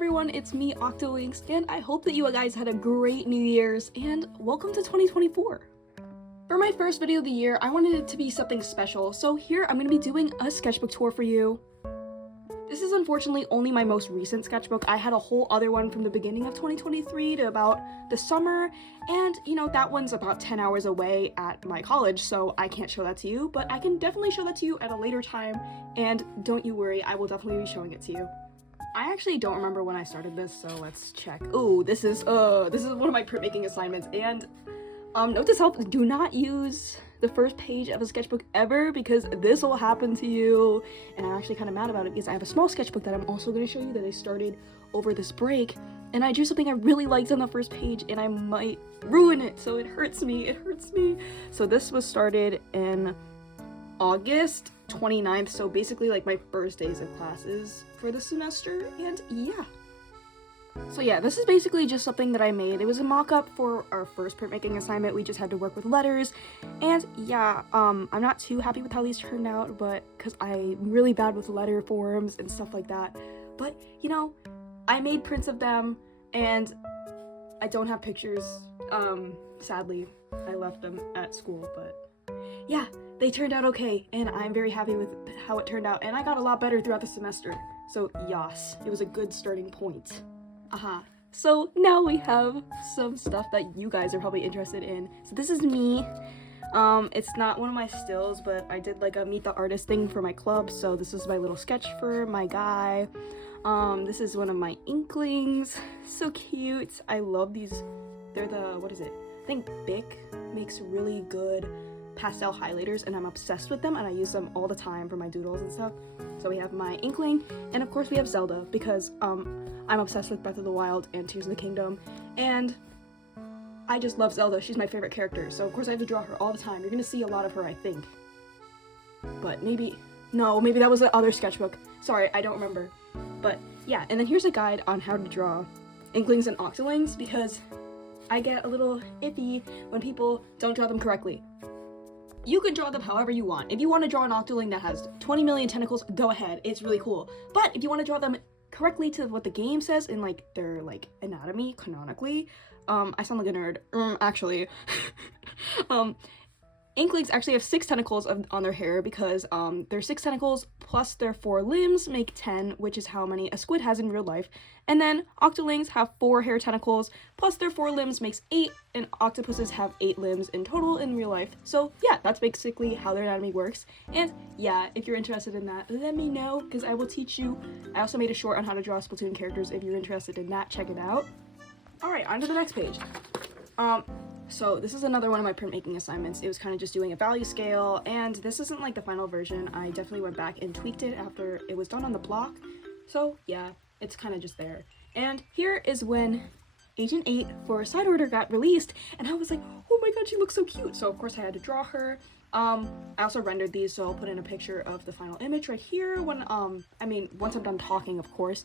everyone, it's me, Octoinkz, and I hope that you guys had a great New Year's, and welcome to 2024. For my first video of the year, I wanted it to be something special, so here I'm going to be doing a sketchbook tour for you. This is unfortunately only my most recent sketchbook. I had a whole other one from the beginning of 2023 to about the summer, and that one's about 10 hours away at my college, so I can't show that to you, but I can definitely show that to you at a later time, and don't you worry, I will definitely be showing it to you. I actually don't remember when I started this, so let's check. Oh, this is one of my printmaking assignments, and note to self, do not use the first page of a sketchbook ever, because this will happen to you, and I'm actually kind of mad about it because I have a small sketchbook that I'm also going to show you that I started over this break, and I drew something I really liked on the first page, and I might ruin it, so it hurts me, So this was started in August 29th, so basically like my first days of classes for the semester, and yeah. So yeah, this is basically just something that I made. It was a mock-up for our first printmaking assignment. We just had to work with letters, and yeah, I'm not too happy with how these turned out, but because I'm really bad with letter forms and stuff like that, but I made prints of them, and I don't have pictures. Sadly, I left them at school, but yeah, they turned out okay, and I'm very happy with how it turned out, and I got a lot better throughout the semester, so yas, it was a good starting point. So now we have some stuff that you guys are probably interested in. So this is me. It's not one of my stills, but I did like a meet the artist thing for my club, so this is my little sketch for my guy. This is one of my inklings. So cute. I love these. They're the, what is it? I think Bic makes really good pastel highlighters, and I'm obsessed with them, and I use them all the time for my doodles and stuff. So we have my inkling, and of course we have Zelda, because I'm obsessed with Breath of the Wild and Tears of the Kingdom, and I just love Zelda. She's my favorite character, so of course I have to draw her all the time. You're gonna see a lot of her, I think. But maybe that was the other sketchbook. Sorry, I don't remember. But yeah, and then here's a guide on how to draw inklings and octoinks, because I get a little iffy when people don't draw them correctly. You can draw them however you want. If you want to draw an octoling that has 20 million tentacles, go ahead. It's really cool. But if you want to draw them correctly to what the game says in like their like anatomy canonically, I sound like a nerd. Actually, inklings actually have 6 tentacles on their hair, because their 6 tentacles plus their 4 limbs make 10, which is how many a squid has in real life. And then octolings have 4 hair tentacles plus their 4 limbs makes 8, and octopuses have 8 limbs in total in real life. So yeah, that's basically how their anatomy works. And yeah, if you're interested in that, let me know, because I will teach you. I also made a short on how to draw Splatoon characters. If you're interested in that, check it out. Alright, on to the next page. So this is another one of my printmaking assignments. It was kind of just doing a value scale, and this isn't like the final version. I definitely went back and tweaked it after it was done on the block. So yeah, it's kind of just there. And here is when Agent 8 for Side Order got released, and I was like, oh my god, she looks so cute. So of course I had to draw her. I also rendered these, so I'll put in a picture of the final image right here when, once I'm done talking, of course.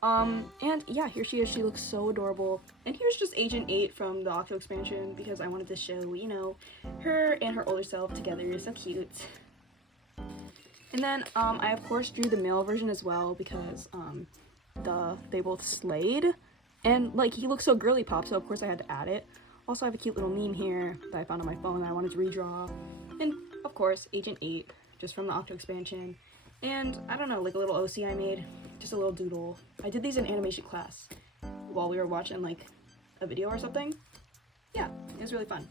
And yeah, here she is. She looks so adorable. And here's just Agent 8 from the Octo expansion, because I wanted to show, her and her older self together. So cute. And then, I of course drew the male version as well, because, they both slayed. And, like, he looks so girly pop, so of course I had to add it. Also, I have a cute little meme here that I found on my phone that I wanted to redraw. And, of course, Agent 8, just from the Octo expansion. And, I don't know, like a little OC I made. Just a little doodle. I did these in animation class while we were watching like a video or something. Yeah, it was really fun.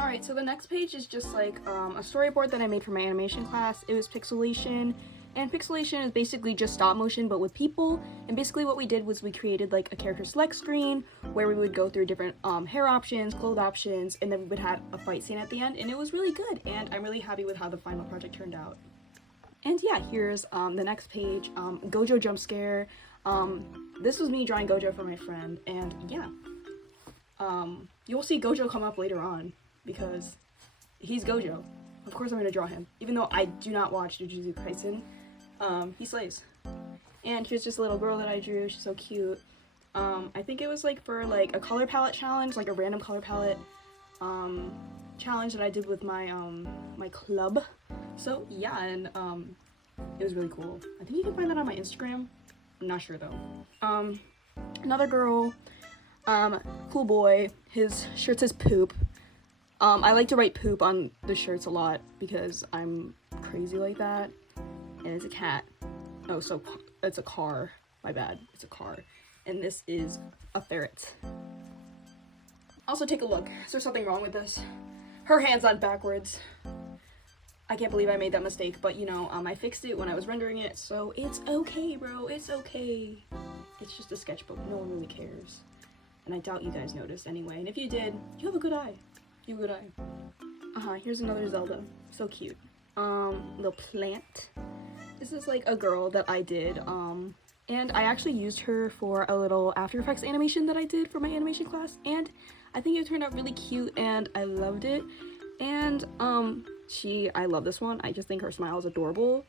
Alright, so the next page is just like a storyboard that I made for my animation class. It was pixelation, and pixelation is basically just stop motion but with people. And basically what we did was we created like a character select screen where we would go through different hair options, clothes options, and then we would have a fight scene at the end, and it was really good, and I'm really happy with how the final project turned out. And yeah, here's the next page, Gojo jump scare. This was me drawing Gojo for my friend, and yeah. You'll see Gojo come up later on, because he's Gojo. Of course I'm going to draw him, even though I do not watch Jujutsu Kaisen. He slays. And here's just a little girl that I drew. She's so cute. I think it was like for like a color palette challenge, like a random color palette challenge that I did with my my club. So yeah, and it was really cool. I think you can find that on my Instagram. not sure though. Another girl, cool boy, his shirt says poop. I like to write poop on the shirts a lot because I'm crazy like that. And it's a cat. Oh, so it's a car. My bad. It's a car. And this is a ferret. Also, take a look. Is there something wrong with this? Her hand's on backwards. I can't believe I made that mistake, but you know, I fixed it when I was rendering it, so it's okay, bro. It's okay. It's just a sketchbook. No one really cares. And I doubt you guys noticed anyway. And if you did, you have a good eye. You have a good eye. Here's another Zelda. So cute. Little plant. This is like a girl that I did, and I actually used her for a little After Effects animation that I did for my animation class, and I think it turned out really cute and I loved it. And I love this one. I just think her smile is adorable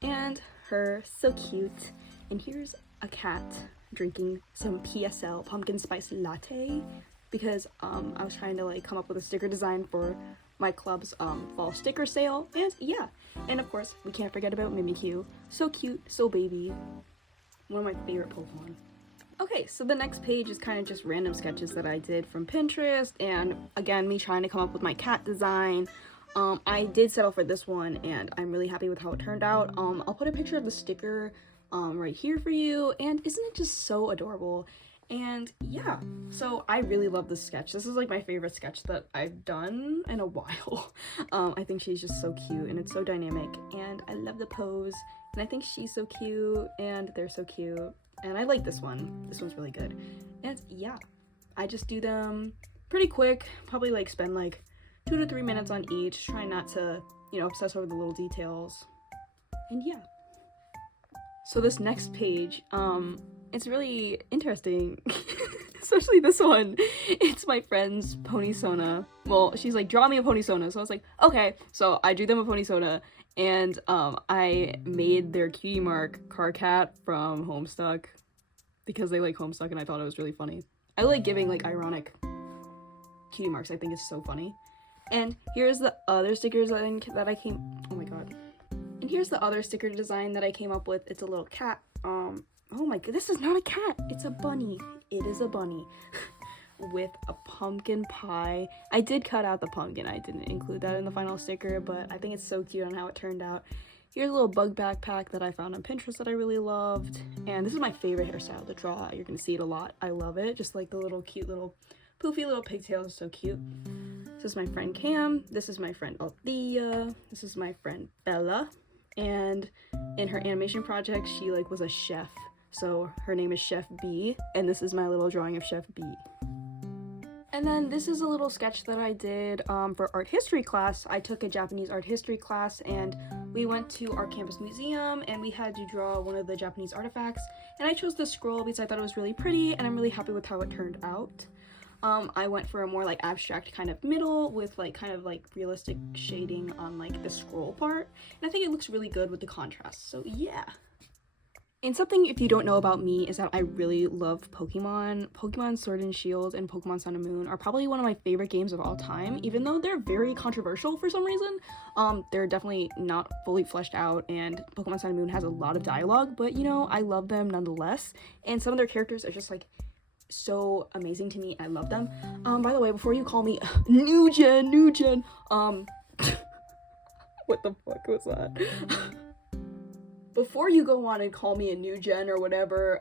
and her so cute. And here's a cat drinking some PSL, pumpkin spice latte, because I was trying to like come up with a sticker design for my club's fall sticker sale. And yeah, and of course we can't forget about Mimikyu. So cute, so baby. One of my favorite Pokemon. Okay, so the next page is kind of just random sketches that I did from Pinterest, and again, me trying to come up with my cat design. I did settle for this one, and I'm really happy with how it turned out. I'll put a picture of the sticker right here for you, and isn't it just so adorable? And yeah, so I really love this sketch. This is like my favorite sketch that I've done in a while. I think she's just so cute, and it's so dynamic, and I love the pose, and I think she's so cute, and they're so cute. And I like this one. This one's really good. And yeah, I just do them pretty quick. Probably like spend like 2 to 3 minutes on each. Try not to, you know, obsess over the little details. And yeah. So this next page, it's really interesting. Especially this one. It's my friend's Pony Sona. Well, she's like, draw me a Pony Sona. So I was like, okay. So I drew them a Pony Sona. And I made their cutie mark car cat from Homestuck because they like Homestuck, and I thought it was really funny. I like giving like ironic cutie marks. I think it's so funny. And here's the other stickers that I came. Oh my god. And here's the other sticker design that I came up with. It's a little cat. Oh my god, this is not a cat. It's a bunny. It is a bunny. With a pumpkin pie. I did cut out the pumpkin. I didn't include that in the final sticker, but I think it's so cute on how it turned out. Here's a little bug backpack that I found on Pinterest that I really loved. And this is my favorite hairstyle to draw. You're gonna see it a lot. I love it. Just like the little cute little poofy little pigtails. So cute. This is my friend Cam. This is my friend Althea. This is my friend Bella. And in her animation project, she like was a chef. So her name is Chef B. And this is my little drawing of Chef B. And then this is a little sketch that I did for art history class. I took a Japanese art history class, and we went to our campus museum, and we had to draw one of the Japanese artifacts. And I chose the scroll because I thought it was really pretty, and I'm really happy with how it turned out. I went for a more like abstract kind of middle with like kind of like realistic shading on like the scroll part. And I think it looks really good with the contrast. So yeah. And something, if you don't know about me, is that I really love Pokemon. Pokemon Sword and Shield and Pokemon Sun and Moon are probably one of my favorite games of all time, even though they're very controversial for some reason. They're definitely not fully fleshed out, and Pokemon Sun and Moon has a lot of dialogue, but you know, I love them nonetheless. And some of their characters are just like so amazing to me. I love them. By the way, before you call me new gen, what the fuck was that? Before you go on and call me a new gen or whatever,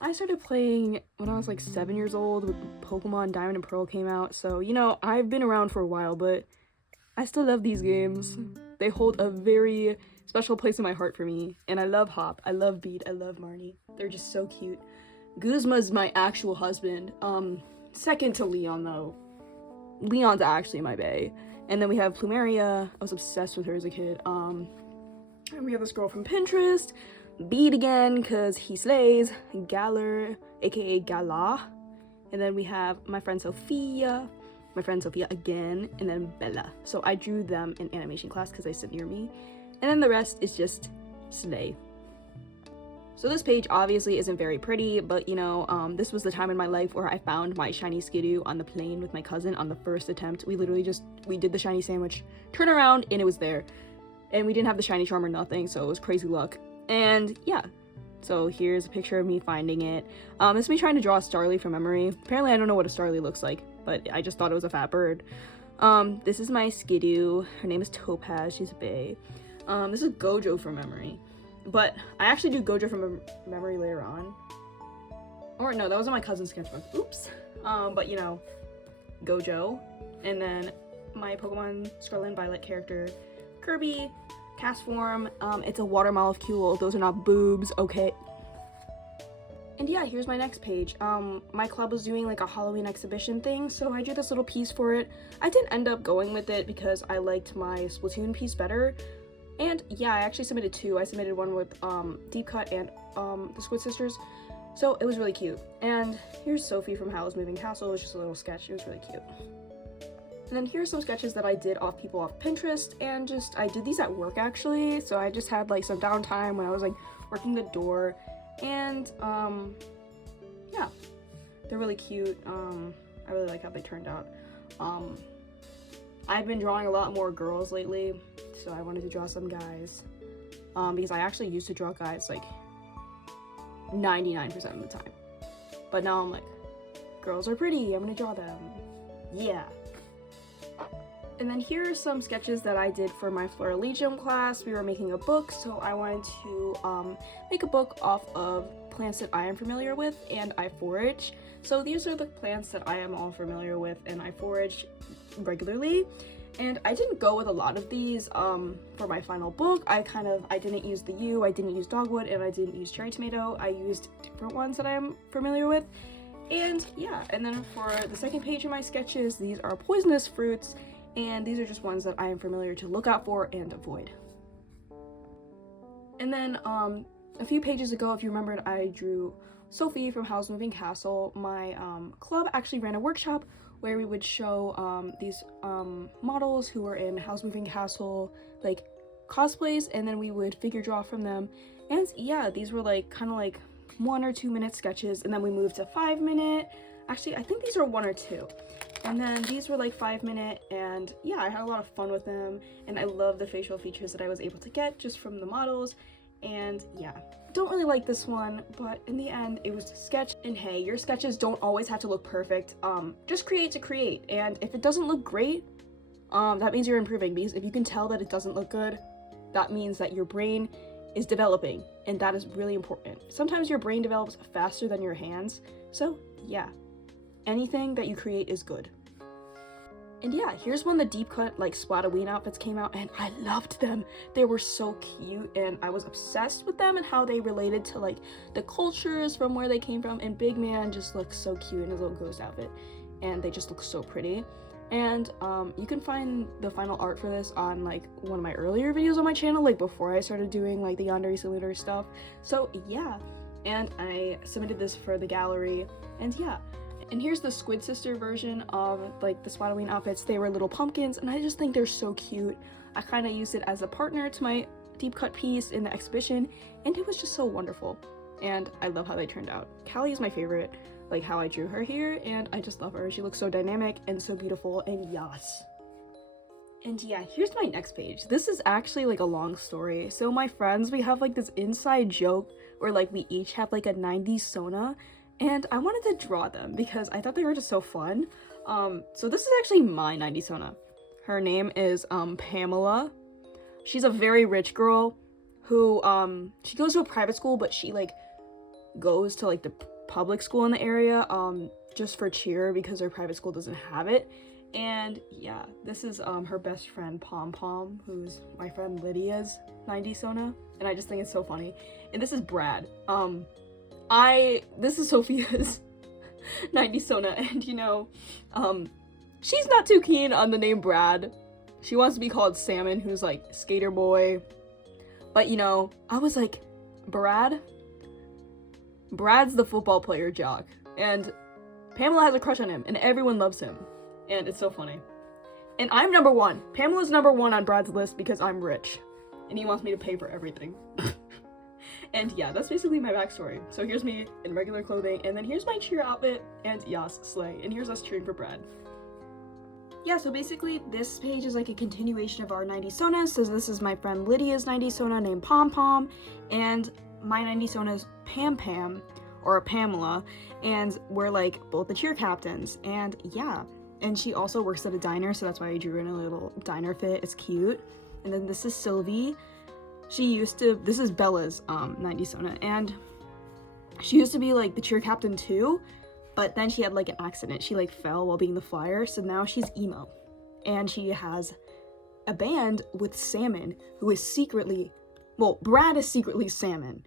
I started playing when I was like 7 years old when Pokemon Diamond and Pearl came out. So, you know, I've been around for a while, but I still love these games. They hold a very special place in my heart for me. And I love Hop, I love Beat, I love Marnie. They're just so cute. Guzma's my actual husband. Second to Leon though. Leon's actually my bae. And then we have Plumeria. I was obsessed with her as a kid. And we have this girl from Pinterest, Beat again, cause he slays, Galler, aka Gala. And then we have my friend Sophia again, and then Bella. So I drew them in animation class because they sit near me. And then the rest is just slay. So this page obviously isn't very pretty, but you know, this was the time in my life where I found my shiny Skidoo on the plane with my cousin on the first attempt. We did the shiny sandwich, turn around, and it was there. And we didn't have the shiny charm or nothing, so it was crazy luck. And yeah, So here's a picture of me finding it. This is me trying to draw a starly from memory. Apparently I don't know what a starly looks like, but I just thought it was a fat bird. This is my skidoo. Her name is Topaz. She's a bae. This is Gojo from memory. But I actually do Gojo from memory later on. Or no, that was in my cousin's sketchbook. Oops. But you know, Gojo. And then my Pokemon Scarlet and Violet character, Kirby. Cast form, it's a water molecule. Those are not boobs, okay? And yeah, here's my next page. My club was doing like a Halloween exhibition thing, so I drew this little piece for it. I didn't end up going with it because I liked my Splatoon piece better. And yeah, I actually submitted two. I submitted one with Deep Cut and the Squid Sisters. So it was really cute. And here's Sophie from Howl's Moving Castle. It was just a little sketch. It was really cute. And then here's some sketches that I did off people off Pinterest, and just I did these at work actually, so I just had like some downtime when I was like working the door, and yeah, they're really cute. I really like how they turned out. I've been drawing a lot more girls lately, so I wanted to draw some guys, because I actually used to draw guys like 99% of the time, but now I'm like, girls are pretty, I'm gonna draw them, yeah. And then here are some sketches that I did for my Florilegium class. We were making a book, so I wanted to make a book off of plants that I am familiar with and I forage. So these are the plants that I am all familiar with and I forage regularly. And I didn't go with a lot of these for my final book. I didn't use the yew, I didn't use dogwood, and I didn't use cherry tomato. I used different ones that I am familiar with. And yeah, and then for the second page of my sketches, these are poisonous fruits. And these are just ones that I am familiar to look out for and avoid. And then a few pages ago, if you remembered, I drew Sophie from Howl's Moving Castle. My club actually ran a workshop where we would show these models who were in Howl's Moving Castle like cosplays, and then we would figure draw from them. And yeah, these were like kind of like 1 or 2 minute sketches, and then we moved to 5 minute. Actually, I think these are 1 or 2. And then these were like 5 minute, and yeah, I had a lot of fun with them, and I love the facial features that I was able to get just from the models. And yeah, don't really like this one, but in the end it was a sketch. And hey, your sketches don't always have to look perfect. Just create to create, and if it doesn't look great, that means you're improving, because if you can tell that it doesn't look good, that means that your brain is developing, and that is really important. Sometimes your brain develops faster than your hands, so yeah. Anything that you create is good. And yeah, here's when the deep cut like Splataween outfits came out, and I loved them. They were so cute, and I was obsessed with them and how they related to like the cultures from where they came from. And Big Man just looks so cute in his little ghost outfit, and they just look so pretty. And you can find the final art for this on like one of my earlier videos on my channel, like before I started doing like the Yandere simulator stuff. So yeah, and I submitted this for the gallery, and yeah. And here's the Squid Sister version of like the Splataween outfits. They were little pumpkins, and I just think they're so cute. I kind of used it as a partner to my deep cut piece in the exhibition, and it was just so wonderful. And I love how they turned out. Callie is my favorite, like how I drew her here, and I just love her. She looks so dynamic and so beautiful, and yes. And yeah, here's my next page. This is actually like a long story. So my friends, we have like this inside joke where like we each have like a 90s Sona. And I wanted to draw them because I thought they were just so fun. So this is actually my 90s Sona. Her name is Pamela. She's a very rich girl who she goes to a private school, but she like goes to like the public school in the area just for cheer because her private school doesn't have it. And yeah, this is her best friend Pom Pom, who's my friend Lydia's 90s Sona, and I just think it's so funny. And this is Brad. This is Sophia's 90s Sona, and you know, she's not too keen on the name Brad. She wants to be called Salmon, who's like skater boy. But you know, I was like, Brad's the football player jock, and Pamela has a crush on him, and everyone loves him, and it's so funny. And I'm number 1. Pamela's number 1 on Brad's list because I'm rich, and he wants me to pay for everything. And yeah, that's basically my backstory. So here's me in regular clothing, and then here's my cheer outfit, and yas, slay, and here's us cheering for Brad. Yeah, so basically this page is like a continuation of our 90s Sona. So this is my friend Lydia's 90s Sona named Pom Pom, and my 90 Sona's Pam Pam, or Pamela, and we're like both the cheer captains, and yeah. And she also works at a diner, so that's why I drew in a little diner fit. It's cute. And then this is Sylvie. This is Bella's 90 Sona, and she used to be like the cheer captain too, but then she had like an accident. She like fell while being the flyer, so now she's emo. And she has a band with Salmon, who is secretly, well, Brad is secretly Salmon.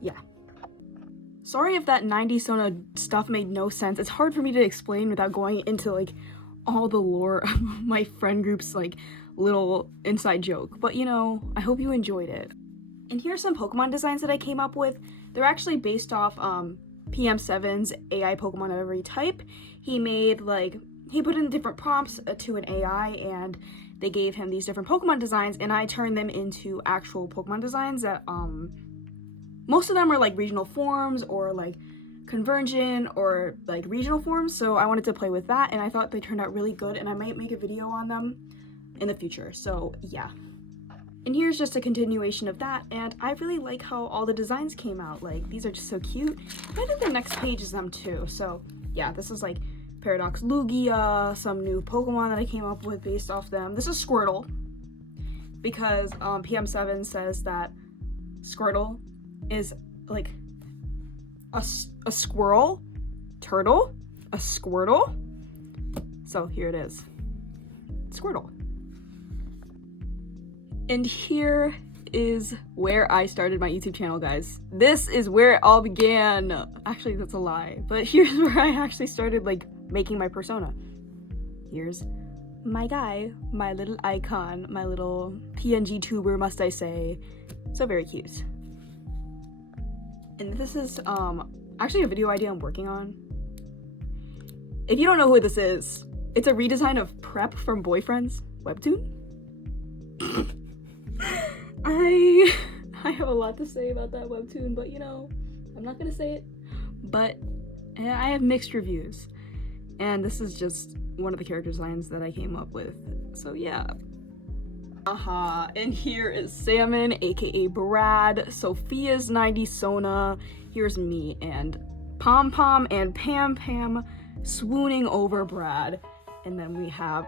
Yeah. Sorry if that 90 Sona stuff made no sense. It's hard for me to explain without going into like all the lore of my friend group's like little inside joke, but you know, I hope you enjoyed it. And here's some Pokemon designs that I came up with. They're actually based off PM7's AI Pokemon of every type. He put in different prompts to an AI, and they gave him these different Pokemon designs, and I turned them into actual Pokemon designs that most of them are like regional forms or like convergent or like regional forms, so I wanted to play with that, and I thought they turned out really good, and I might make a video on them in the future, so yeah. And here's just a continuation of that, and I really like how all the designs came out. Like, these are just so cute. I think the next page is them too, so yeah, this is like Paradox Lugia, some new Pokemon that I came up with based off them. This is Squirtle, because PM7 says that Squirtle is like a squirrel, turtle, a Squirtle. So here it is, Squirtle. And here is where I started my YouTube channel, guys. This is where it all began. Actually, that's a lie, but here's where I actually started like making my persona. Here's my guy, my little icon, my little PNG tuber, must I say. So very cute. And this is actually a video idea I'm working on. If you don't know who this is, it's a redesign of Prep from Boyfriend's webtoon. I have a lot to say about that webtoon, but you know, I'm not gonna say it. But I have mixed reviews, and this is just one of the character designs that I came up with. So yeah. And here is Salmon, aka Brad, Sophia's 90 Sona. Here's me and Pom Pom and Pam Pam swooning over Brad. And then we have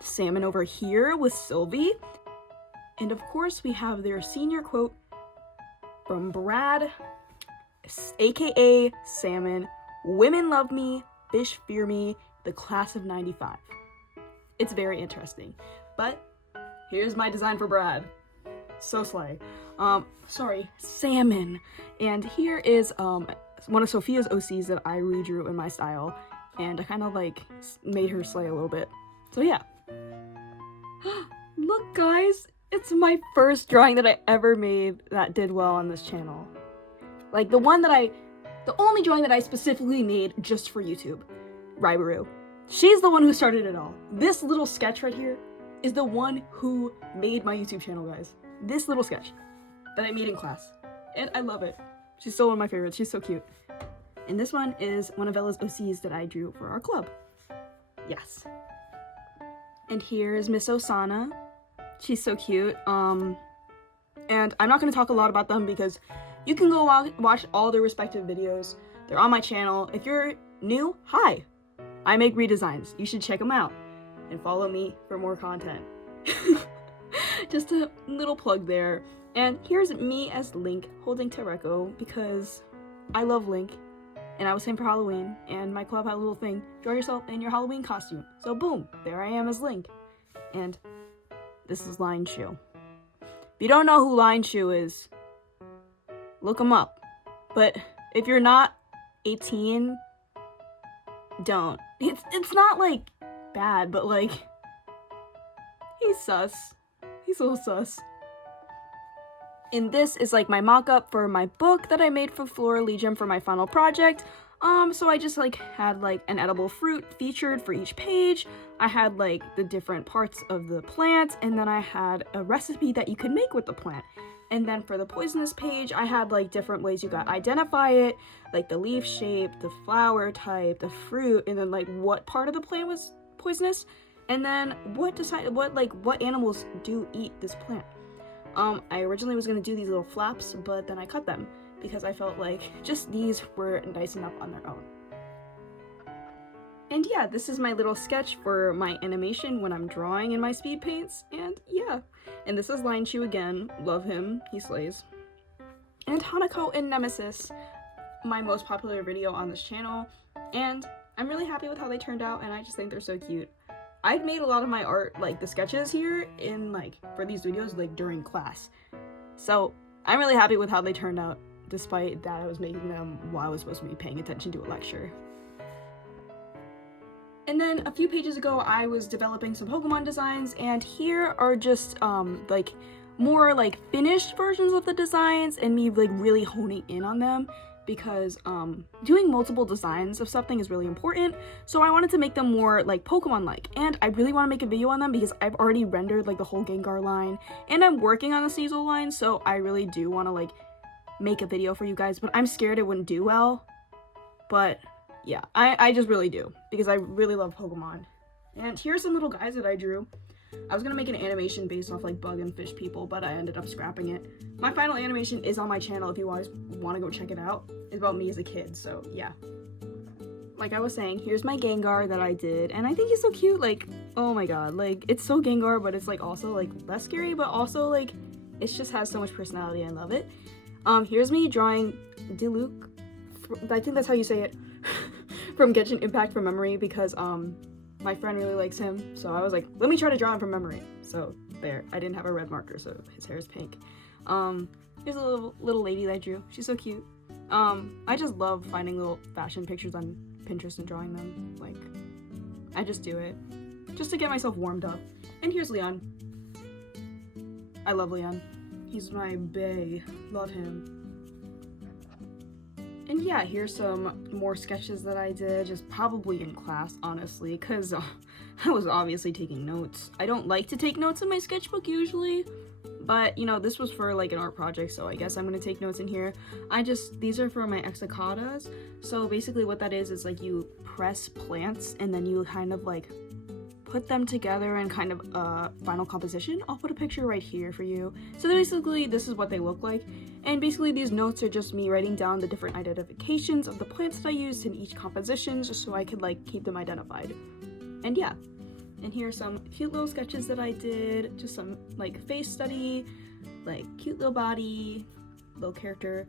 Salmon over here with Sylvie. And of course we have their senior quote from Brad, aka Salmon: "Women love me, fish fear me, the class of 95. It's very interesting. But here's my design for Brad. So slay. Salmon. And here is one of Sophia's OCs that I redrew in my style, and I kind of like made her slay a little bit. So yeah. Look guys, it's my first drawing that I ever made that did well on this channel. Like the only drawing that I specifically made just for YouTube. Raibaru. She's the one who started it all. This little sketch right here is the one who made my YouTube channel, guys. This little sketch that I made in class. And I love it. She's still one of my favorites. She's so cute. And this one is one of Ella's OCs that I drew for our club. Yes. And here's Miss Osana. She's so cute. And I'm not going to talk a lot about them because you can go watch all their respective videos. They're on my channel. If you're new, hi. I make redesigns. You should check them out. And follow me for more content. Just a little plug there. And here's me as Link holding Tereko because I love Link. And I was him for Halloween. And my club had a little thing. Draw yourself in your Halloween costume. So boom, there I am as Link. And this is Lion Shoe. If you don't know who Lion Shoe is, look him up. But if you're not 18, don't. It's not like bad, but like he's sus. He's a little sus. And this is like my mock-up for my book that I made for Flora Legion for my final project. So I just like had like an edible fruit featured for each page. I had like the different parts of the plant, and then I had a recipe that you could make with the plant. And then for the poisonous page, I had like different ways you got identify it, like the leaf shape, the flower type, the fruit, and then like what part of the plant was poisonous, and then what animals do eat this plant. I originally was gonna do these little flaps, but then I cut them. because I felt like just these were nice enough on their own. And yeah, this is my little sketch for my animation when I'm drawing in my speed paints, and yeah. And this is Lion Chew again, love him, he slays. And Hanako and Nemesis, my most popular video on this channel, and I'm really happy with how they turned out, and I just think they're so cute. I've made a lot of my art, like the sketches here, in like, for these videos, like during class. So I'm really happy with how they turned out, despite that I was making them while I was supposed to be paying attention to a lecture. And then a few pages ago, I was developing some Pokemon designs, and here are just like more like finished versions of the designs and me like really honing in on them, because doing multiple designs of something is really important. So I wanted to make them more like Pokemon-like, and I really want to make a video on them because I've already rendered like the whole Gengar line, and I'm working on the Sneasel line, so I really do want to like make a video for you guys, but I'm scared it wouldn't do well. But yeah, I just really do, because I really love Pokemon. And here's some little guys that I drew. I was gonna make an animation based off like bug and fish people, but I ended up scrapping it. My final animation is on my channel if you guys want to go check it out. It's about me as a kid, so yeah. Like I was saying, here's my Gengar that I did, and I think he's so cute. Like, oh my god, like it's so Gengar, but it's like also like less scary, but also like it just has so much personality. I love it. Here's me drawing Diluc. I think that's how you say it. From Genshin Impact from memory, because my friend really likes him, so I was like, let me try to draw him from memory. So there, I didn't have a red marker, so his hair is pink. Here's a little lady that I drew. She's so cute. I just love finding little fashion pictures on Pinterest and drawing them. Like, I just do it just to get myself warmed up. And here's Leon. I love Leon. He's my bae. Love him. And yeah, here's some more sketches that I did, just probably in class, honestly, because I was obviously taking notes. I don't like to take notes in my sketchbook usually, but you know, this was for like an art project, so I guess I'm gonna take notes in here. These are for my exocatas. So basically what that is like you press plants and then you kind of like put them together in kind of a final composition. I'll put a picture right here for you. So basically this is what they look like. And basically these notes are just me writing down the different identifications of the plants that I used in each composition, just so I could like keep them identified. And yeah, and here are some cute little sketches that I did, just some like face study, like cute little body, little character.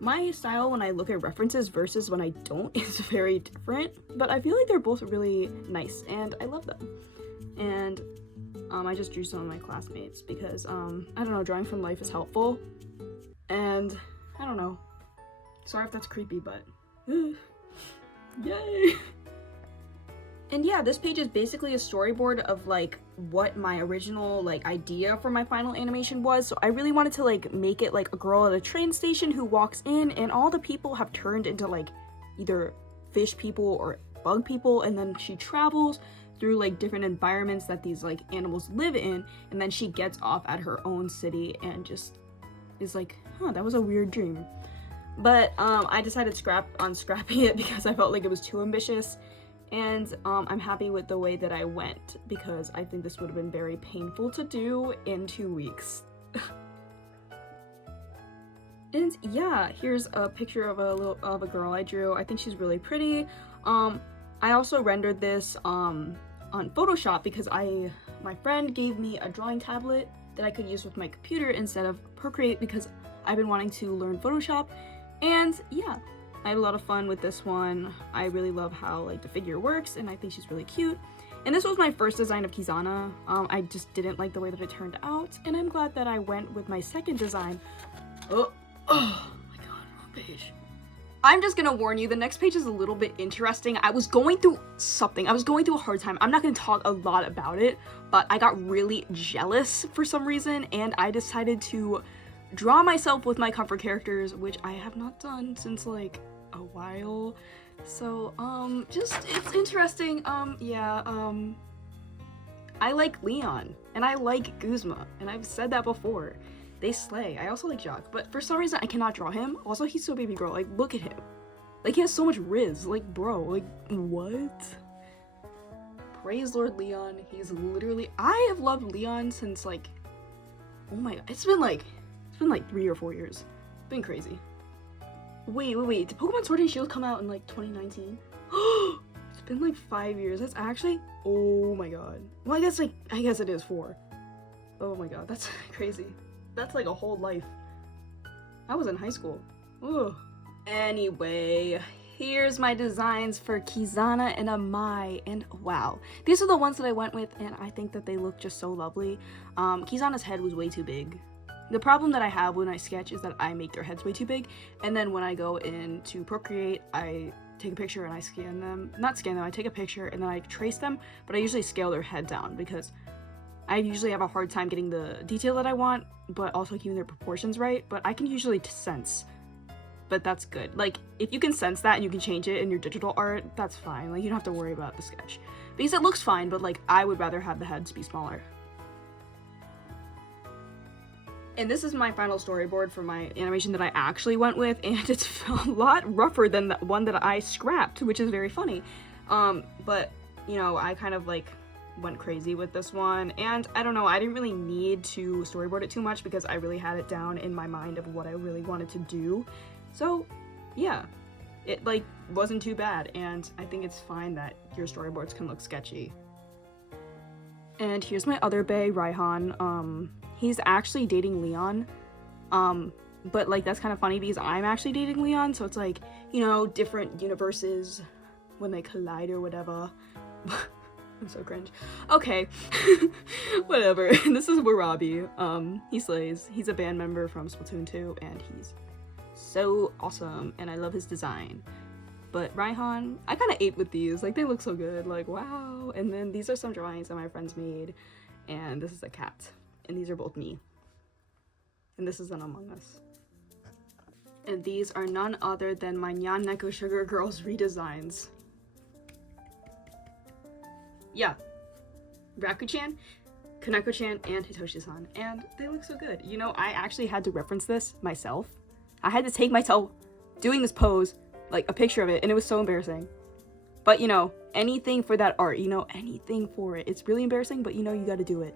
My style when I look at references versus when I don't is very different, but I feel like they're both really nice and I love them. And I just drew some of my classmates because I don't know, drawing from life is helpful. And I don't know, sorry if that's creepy, but yay. And yeah, this page is basically a storyboard of like what my original like idea for my final animation was. So I really wanted to like make it like a girl at a train station who walks in and all the people have turned into like either fish people or bug people, and then she travels through like different environments that these like animals live in, and then she gets off at her own city and just is like, huh, that was a weird dream. But I decided scrapping it because I felt like it was too ambitious. And I'm happy with the way that I went, because I think this would have been very painful to do in 2 weeks. And yeah, here's a picture of a girl I drew. I think she's really pretty. I also rendered this on Photoshop because my friend gave me a drawing tablet that I could use with my computer instead of Procreate, because I've been wanting to learn Photoshop. And yeah, I had a lot of fun with this one. I really love how like the figure works, and I think she's really cute. And this was my first design of Kizana. I just didn't like the way that it turned out, and I'm glad that I went with my second design. Oh my god, wrong page. I'm just gonna warn you, the next page is a little bit interesting. I was going through something. I was going through a hard time. I'm not gonna talk a lot about it, but I got really jealous for some reason, and I decided to draw myself with my comfort characters, which I have not done since like a while. So just it's interesting. I like Leon and I like Guzma, and I've said that before. They slay. I also like Jacques, but for some reason I cannot draw him. Also, he's so baby girl. Like, look at him. Like, he has so much riz. Like, bro, like, what? Praise Lord Leon. He's literally, I have loved Leon since like, oh my god, it's been like 3 or 4 years. It's been crazy. Wait. Did Pokemon Sword and Shield come out in like 2019? It's been like 5 years. That's actually, oh my god. Well, I guess it is 4. Oh my god, that's crazy. That's like a whole life. I was in high school. Ugh. Anyway, here's my designs for Kizana and Amai, and wow. These are the ones that I went with, and I think that they look just so lovely. Kizana's head was way too big. The problem that I have when I sketch is that I make their heads way too big, and then when I go into Procreate, I take a picture and I scan them. Not scan them, I take a picture and then I trace them, but I usually scale their head down because I usually have a hard time getting the detail that I want, but also keeping their proportions right, but I can usually sense. But that's good. Like, if you can sense that and you can change it in your digital art, that's fine. Like, you don't have to worry about the sketch. Because it looks fine, but like, I would rather have the heads be smaller. And this is my final storyboard for my animation that I actually went with, and it's a lot rougher than the one that I scrapped, which is very funny. But, you know, I kind of like went crazy with this one, and I don't know, I didn't really need to storyboard it too much because I really had it down in my mind of what I really wanted to do. So, yeah, it like wasn't too bad, and I think it's fine that your storyboards can look sketchy. And here's my other bae, Raihan. He's actually dating Leon, but like that's kind of funny because I'm actually dating Leon, so it's like, you know, different universes when they collide or whatever. I'm so cringe. Okay, whatever. This is Warabi. He slays. He's a band member from Splatoon 2, and he's so awesome, and I love his design. But Raihan, I kind of ate with these. Like, they look so good. Like, wow. And then these are some drawings that my friends made, and this is a cat. And these are both me. And this is an Among Us. And these are none other than my Nyan Neko Sugar Girls redesigns. Yeah. Raku-chan, Kaneko-chan, and Hitoshi-san. And they look so good. You know, I actually had to reference this myself. I had to take myself doing this pose, like a picture of it, and it was so embarrassing. But, you know, anything for that art, you know, anything for it. It's really embarrassing, but you know, you gotta do it.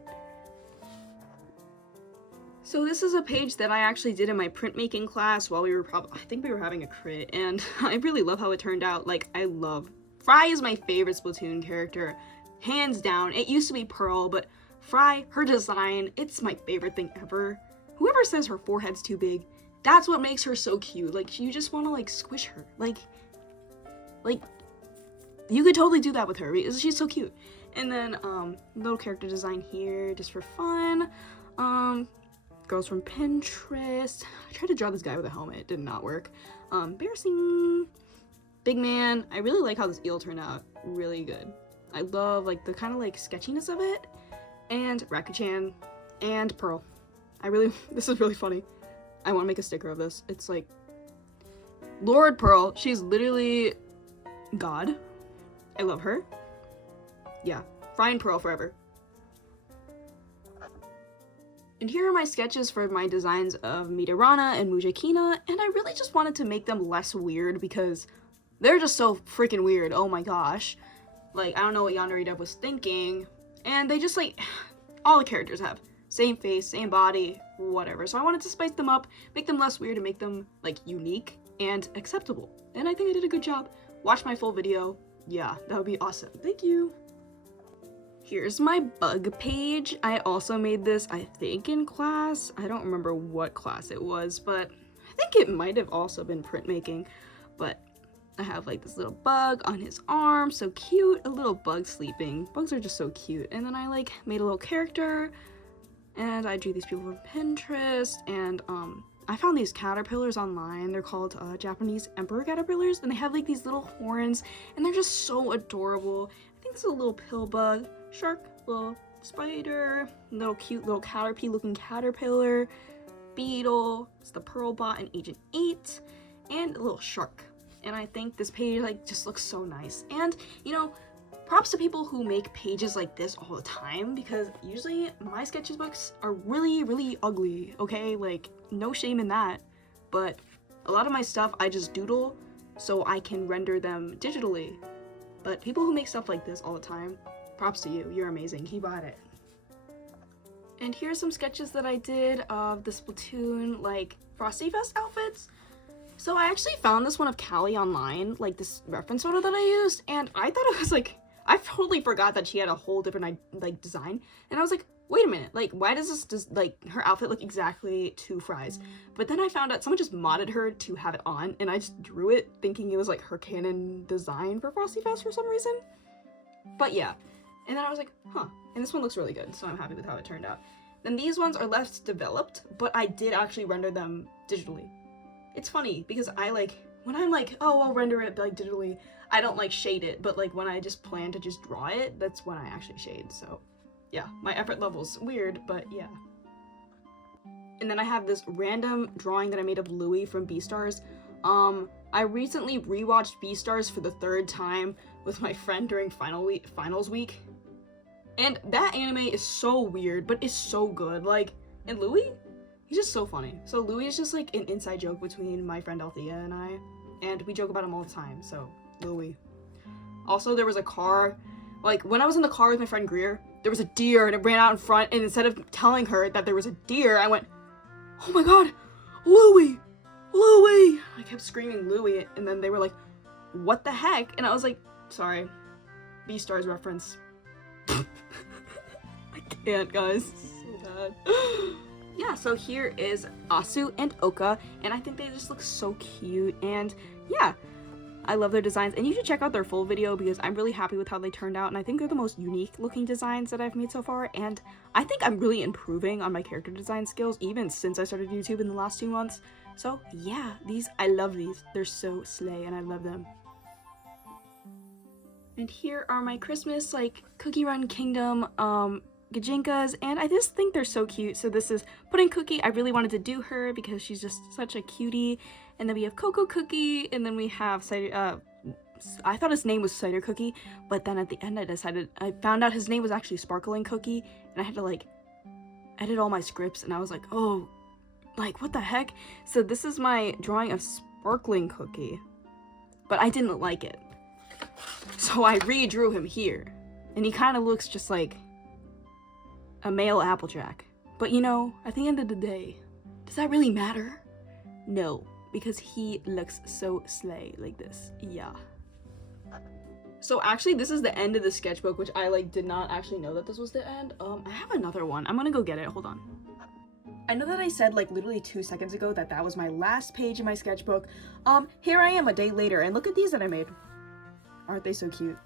So this is a page that I actually did in my printmaking class while we were I think we were having a crit, and I really love how it turned out. Like, I love, Fry is my favorite Splatoon character, hands down. It used to be Pearl, but Fry, her design, it's my favorite thing ever. Whoever says her forehead's too big, that's what makes her so cute. Like, you just want to like squish her. Like, you could totally do that with her because she's so cute. And then, little character design here, just for fun. Girls from Pinterest. I tried to draw this guy with a helmet, it did not work. Embarrassing. Big man. I really like how this eel turned out. Really good. I love like the kind of like sketchiness of it. And Raku-chan and Pearl. This is really funny. I want to make a sticker of this. It's like Lord Pearl. She's literally God. I love her. Yeah. Fry and Pearl forever. And here are my sketches for my designs of Midorana and Mujakina, and I really just wanted to make them less weird because they're just so freaking weird, oh my gosh. Like, I don't know what Yandere Dev was thinking, and they just like, all the characters have same face, same body, whatever. So I wanted to spice them up, make them less weird, and make them like unique and acceptable. And I think I did a good job. Watch my full video. Yeah, that would be awesome. Thank you. Here's my bug page. I also made this, I think, in class. I don't remember what class it was, but I think it might have also been printmaking. But I have like this little bug on his arm, so cute, a little bug sleeping. Bugs are just so cute. And then I like made a little character, and I drew these people from Pinterest, and I found these caterpillars online. They're called Japanese emperor caterpillars, and they have like these little horns, and they're just so adorable. I think this is a little pill bug. Shark, little spider, little cute little Caterpie looking caterpillar, beetle, it's the Pearl Bot and Agent 8, and a little shark. And I think this page like just looks so nice. And you know, props to people who make pages like this all the time, because usually my sketchbooks are really ugly, okay? Like, no shame in that, but a lot of my stuff I just doodle so I can render them digitally. But people who make stuff like this all the time, props to you, you're amazing, keep at it. And here's some sketches that I did of the Splatoon, like, Frosty Fest outfits. So I actually found this one of Callie online, like this reference photo that I used, and I thought it was like, I totally forgot that she had a whole different like design, and I was like, wait a minute, like why does this just like her outfit look exactly to Fry's? But then I found out someone just modded her to have it on, and I just drew it thinking it was like her canon design for Frosty Fest for some reason. But yeah, and then I was like, huh, and this one looks really good, so I'm happy with how it turned out. Then these ones are less developed, but I did actually render them digitally. It's funny because I like, when I'm like, oh, I'll render it like digitally, I don't like shade it, but like when I just plan to just draw it, that's when I actually shade. So yeah, my effort level's weird, but yeah. And then I have this random drawing that I made of Louie from Beastars. I recently rewatched Beastars for the 3rd time with my friend during finals week. And that anime is so weird, but it's so good. Like, and Louie? He's just so funny. So Louie is just like an inside joke between my friend Althea and I, and we joke about him all the time, so Louie. Also, there was a car, like when I was in the car with my friend Greer, there was a deer and it ran out in front, and instead of telling her that there was a deer, I went, oh my god, Louie! Louie! I kept screaming Louie, and then they were like, what the heck? And I was like, sorry, Beastars reference. I can't, guys, it's so bad. Yeah, so here is Asu and Oka, and I think they just look so cute, and yeah, I love their designs, and you should check out their full video because I'm really happy with how they turned out, and I think they're the most unique looking designs that I've made so far, and I think I'm really improving on my character design skills even since I started YouTube in the last 2 months. So yeah, I love these. They're so slay, and I love them. And here are my Christmas, like, Cookie Run Kingdom, Gajinkas, and I just think they're so cute. So this is Pudding Cookie. I really wanted to do her because she's just such a cutie. And then we have Cocoa Cookie, and then we have Cider, I thought his name was Cider Cookie, but then at the end I found out his name was actually Sparkling Cookie, and I had to like edit all my scripts, and I was like, oh, like what the heck? So this is my drawing of Sparkling Cookie, but I didn't like it. So I redrew him here, and he kind of looks just like a male Applejack. But you know, at the end of the day, does that really matter? No, because he looks so slay like this. Yeah. So actually, this is the end of the sketchbook, which I like did not actually know that this was the end. I have another one. I'm gonna go get it. Hold on. I know that I said like literally 2 seconds ago that that was my last page in my sketchbook. Here I am a day later, and look at these that I made. Aren't they so cute?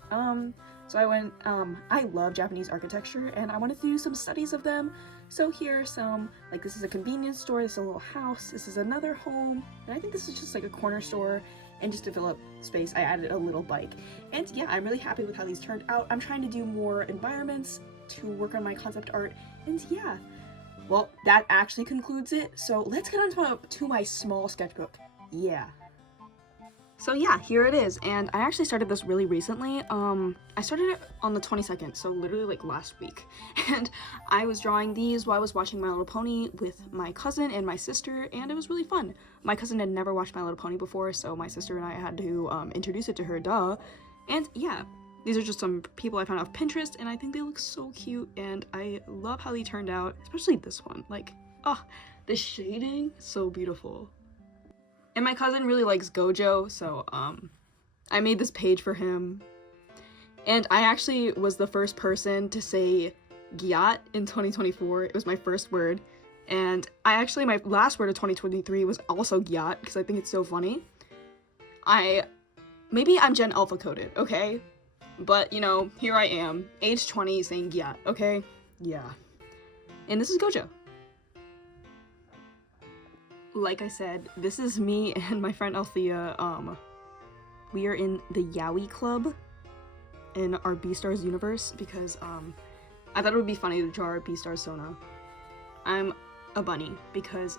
So I went, I love Japanese architecture, and I wanted to do some studies of them. So here are some, like this is a convenience store, this is a little house, this is another home, and I think this is just like a corner store, and just to fill up space, I added a little bike. And yeah, I'm really happy with how these turned out. I'm trying to do more environments to work on my concept art, and yeah. Well, that actually concludes it, so let's get on to my small sketchbook. Yeah. So yeah, here it is, and I actually started this really recently. I started it on the 22nd, so literally like last week. And I was drawing these while I was watching My Little Pony with my cousin and my sister, and it was really fun. My cousin had never watched My Little Pony before, so my sister and I had to introduce it to her, duh. And yeah, these are just some people I found off Pinterest, and I think they look so cute, and I love how they turned out, especially this one. Like, oh, the shading, so beautiful. And my cousin really likes Gojo, so I made this page for him. And I actually was the first person to say gyat in 2024. It was my first word. And my last word of 2023 was also gyat, because I think it's so funny. Maybe I'm Gen Alpha coded, okay? But, you know, here I am, age 20, saying gyat, okay? Yeah. And this is Gojo. Like I said, this is me and my friend Althea. We are in the Yaoi Club in our Beastars universe because I thought it would be funny to draw our Beastars Sona. I'm a bunny because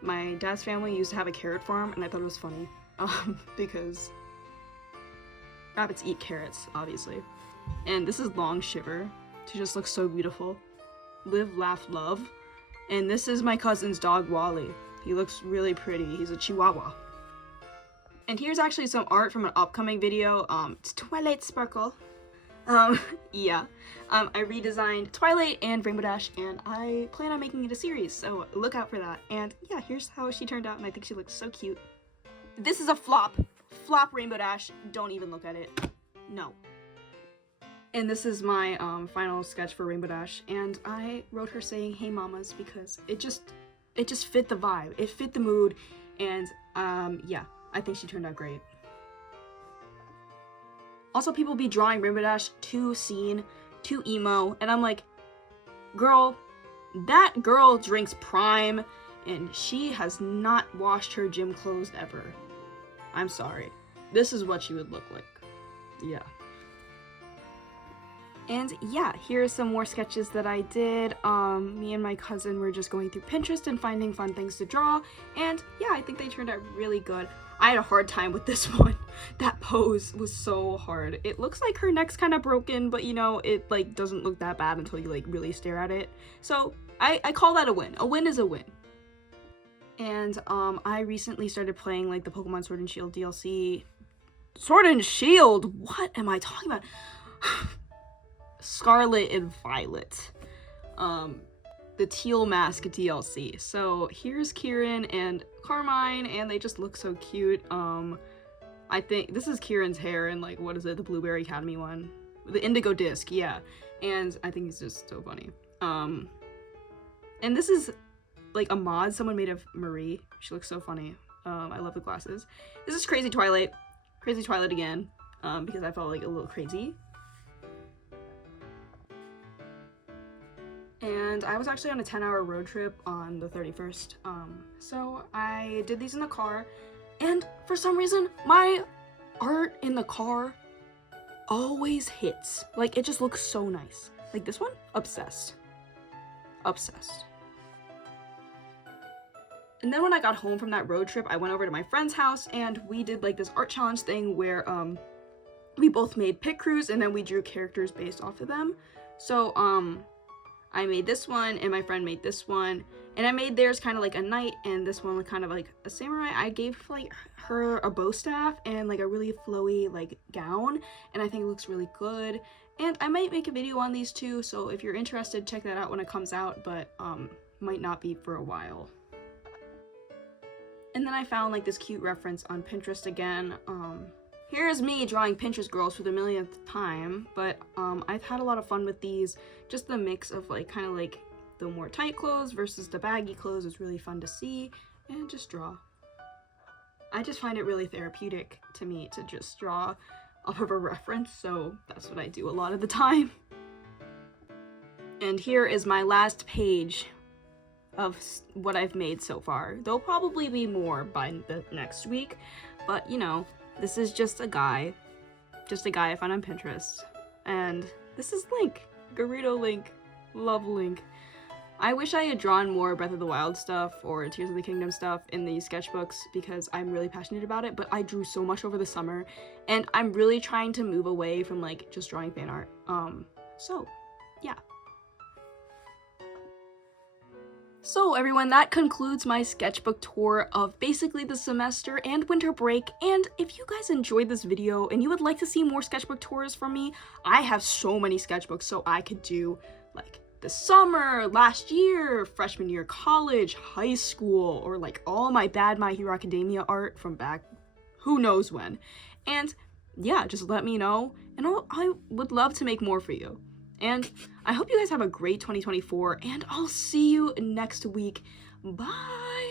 my dad's family used to have a carrot farm, and I thought it was funny because rabbits eat carrots, obviously. And this is Long Shiver. She just looks so beautiful. Live, laugh, love. And this is my cousin's dog, Wally. He looks really pretty. He's a Chihuahua. And here's actually some art from an upcoming video. It's Twilight Sparkle. Yeah. I redesigned Twilight and Rainbow Dash, and I plan on making it a series, so look out for that. And yeah, here's how she turned out, and I think she looks so cute. This is a flop. Flop Rainbow Dash. Don't even look at it. No. And this is my final sketch for Rainbow Dash, and I wrote her saying, "Hey mamas," because it just fit the vibe. It fit the mood, and yeah, I think she turned out great. Also, people be drawing Rainbow Dash too scene, too emo, and I'm like, girl, that girl drinks Prime, and she has not washed her gym clothes ever. I'm sorry. This is what she would look like. Yeah. And yeah, here are some more sketches that I did. Me and my cousin were just going through Pinterest and finding fun things to draw, and yeah, I think they turned out really good. I had a hard time with this one. That pose was so hard. It looks like her neck's kind of broken, but you know, it like doesn't look that bad until you like really stare at it. So I call that a win. A win is a win. And I recently started playing like the Pokemon Sword and Shield DLC. Sword and Shield? What am I talking about? Scarlet and Violet. The Teal Mask DLC. So here's Kieran and Carmine, and they just look so cute. I think this is Kieran's hair and like, what is it, the Blueberry Academy one? The Indigo Disc, yeah. And I think he's just so funny. And this is like a mod someone made of Marie. She looks so funny. I love the glasses. This is Crazy Twilight. Crazy Twilight again, because I felt like a little crazy. And I was actually on a 10-hour road trip on the 31st, so I did these in the car, and for some reason, my art in the car always hits. Like, it just looks so nice. Like this one, obsessed. Obsessed. And then when I got home from that road trip, I went over to my friend's house, and we did like this art challenge thing where, we both made pit crews, and then we drew characters based off of them. So, I made this one, and my friend made this one, and I made theirs kind of like a knight, and this one kind of like a samurai. I gave like her a bow staff and like a really flowy like gown, and I think it looks really good. And I might make a video on these too, so if you're interested, check that out when it comes out, but might not be for a while. And then I found like this cute reference on Pinterest again. Here's me drawing Pinterest girls for the millionth time, but I've had a lot of fun with these. Just the mix of like kind of like the more tight clothes versus the baggy clothes is really fun to see, and just draw. I just find it really therapeutic to me to just draw off of a reference, so that's what I do a lot of the time. And here is my last page of what I've made so far. There'll probably be more by the next week, but you know, this is just a guy I found on Pinterest. And this is Link, Gerudo Link, love Link. I wish I had drawn more Breath of the Wild stuff or Tears of the Kingdom stuff in these sketchbooks because I'm really passionate about it, but I drew so much over the summer, and I'm really trying to move away from like just drawing fan art. So yeah. So everyone, that concludes my sketchbook tour of basically the semester and winter break, and if you guys enjoyed this video and you would like to see more sketchbook tours from me, I have so many sketchbooks, so I could do like the summer, last year, freshman year, college, high school, or like all my bad My Hero Academia art from back who knows when. And yeah, just let me know, and I would love to make more for you. And I hope you guys have a great 2024, and I'll see you next week. Bye!